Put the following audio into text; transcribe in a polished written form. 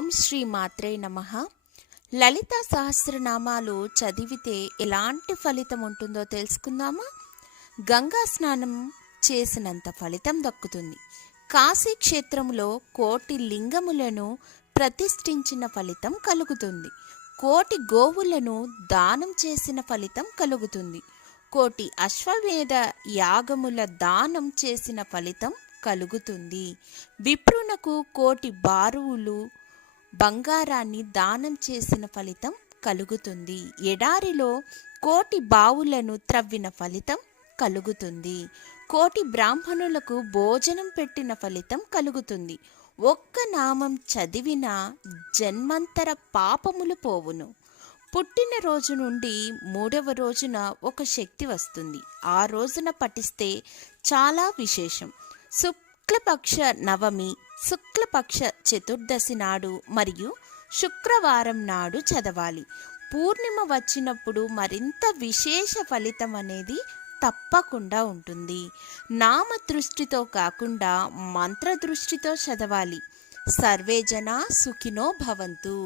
ఓం శ్రీ మాత్రే నమః. లలిత సహస్రనామాలు చదివితే ఎలాంటి ఫలితం ఉంటుందో తెలుసుకుందామా? గంగా స్నానం చేసినంత ఫలితం దక్కుతుంది. కాశీ క్షేత్రంలో కోటి లింగములను ప్రతిష్ఠించిన ఫలితం కలుగుతుంది. కోటి గోవులను దానం చేసిన ఫలితం కలుగుతుంది. కోటి అశ్వమేధ యాగముల దానం చేసిన ఫలితం కలుగుతుంది. విప్రునకు కోటి బారువులు బంగారాన్ని దానం చేసిన ఫలితం కలుగుతుంది. ఎడారిలో కోటి బావులను త్రవ్విన ఫలితం కలుగుతుంది. కోటి బ్రాహ్మణులకు భోజనం పెట్టిన ఫలితం కలుగుతుంది. ఒక్క నామం చదివిన జన్మంతర పాపములు పోవును. పుట్టిన రోజు నుండి 3వ రోజున ఒక శక్తి వస్తుంది. ఆ రోజున పఠిస్తే చాలా విశేషం. శుక్లపక్ష నవమి, శుక్లపక్ష చతుర్దశి నాడు మరియు శుక్రవారం నాడు చదవాలి. పూర్ణిమ వచ్చినప్పుడు మరింత విశేష ఫలితం అనేది తప్పకుండా ఉంటుంది. నామ దృష్టితో కాకుండా మంత్ర దృష్టితో చదవాలి. సర్వే జనా సుఖినో భవంతు.